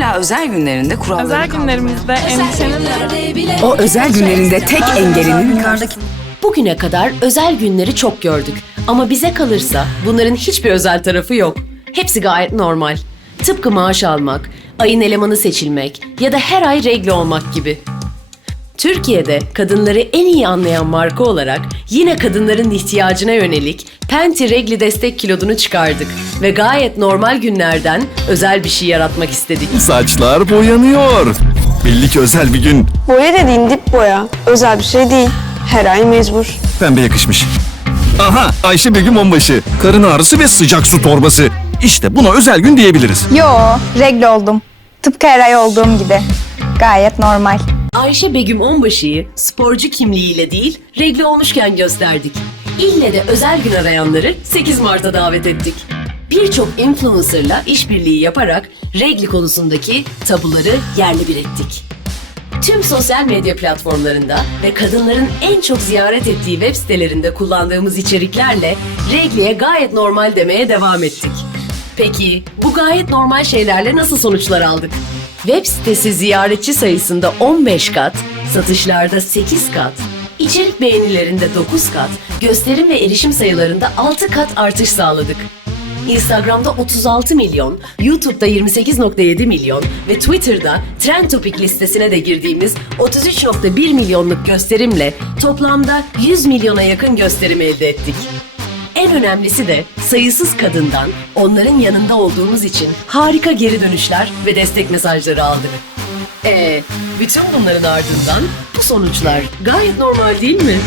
Mesela özel günlerinde kuralları Özel günlerimizde endişenin O özel günlerinde tek engelinin. Bugüne kadar özel günleri çok gördük. Ama bize kalırsa bunların hiçbir özel tarafı yok. Hepsi gayet normal. Tıpkı maaş almak, ayın elemanı seçilmek ya da her ay regle olmak gibi. Türkiye'de kadınları en iyi anlayan marka olarak yine kadınların ihtiyacına yönelik Penti Regli Destek Kilodunu çıkardık ve gayet normal günlerden özel bir şey yaratmak istedik. Saçlar boyanıyor. Belli ki özel bir gün. Boya dediğin dip boya. Özel bir şey değil. Her ay mecbur. Pembe yakışmış. Aha Ayşe Begüm onbaşı. Karın ağrısı ve sıcak su torbası. İşte buna özel gün diyebiliriz. Yo, regle oldum. Tıpkı her ay olduğum gibi. Gayet normal. Ayşe Begüm Onbaşı'yı sporcu kimliğiyle değil, regle olmuşken gösterdik. İlle de özel gün arayanları 8 Mart'a davet ettik. Birçok influencerla işbirliği yaparak regli konusundaki tabuları yerle bir ettik. Tüm sosyal medya platformlarında ve kadınların en çok ziyaret ettiği web sitelerinde kullandığımız içeriklerle regliye gayet normal demeye devam ettik. Peki bu gayet normal şeylerle nasıl sonuçlar aldık? Web sitesi ziyaretçi sayısında 15 kat, satışlarda 8 kat, içerik beğenilerinde 9 kat, gösterim ve erişim sayılarında 6 kat artış sağladık. Instagram'da 36 milyon, YouTube'da 28.7 milyon ve Twitter'da Trend Topic listesine de girdiğimiz 33.1 milyonluk gösterimle toplamda 100 milyona yakın gösterim elde ettik. En önemlisi de sayısız kadından onların yanında olduğumuz için harika geri dönüşler ve destek mesajları aldık. Ee, bütün bunların ardından bu sonuçlar gayet normal değil mi?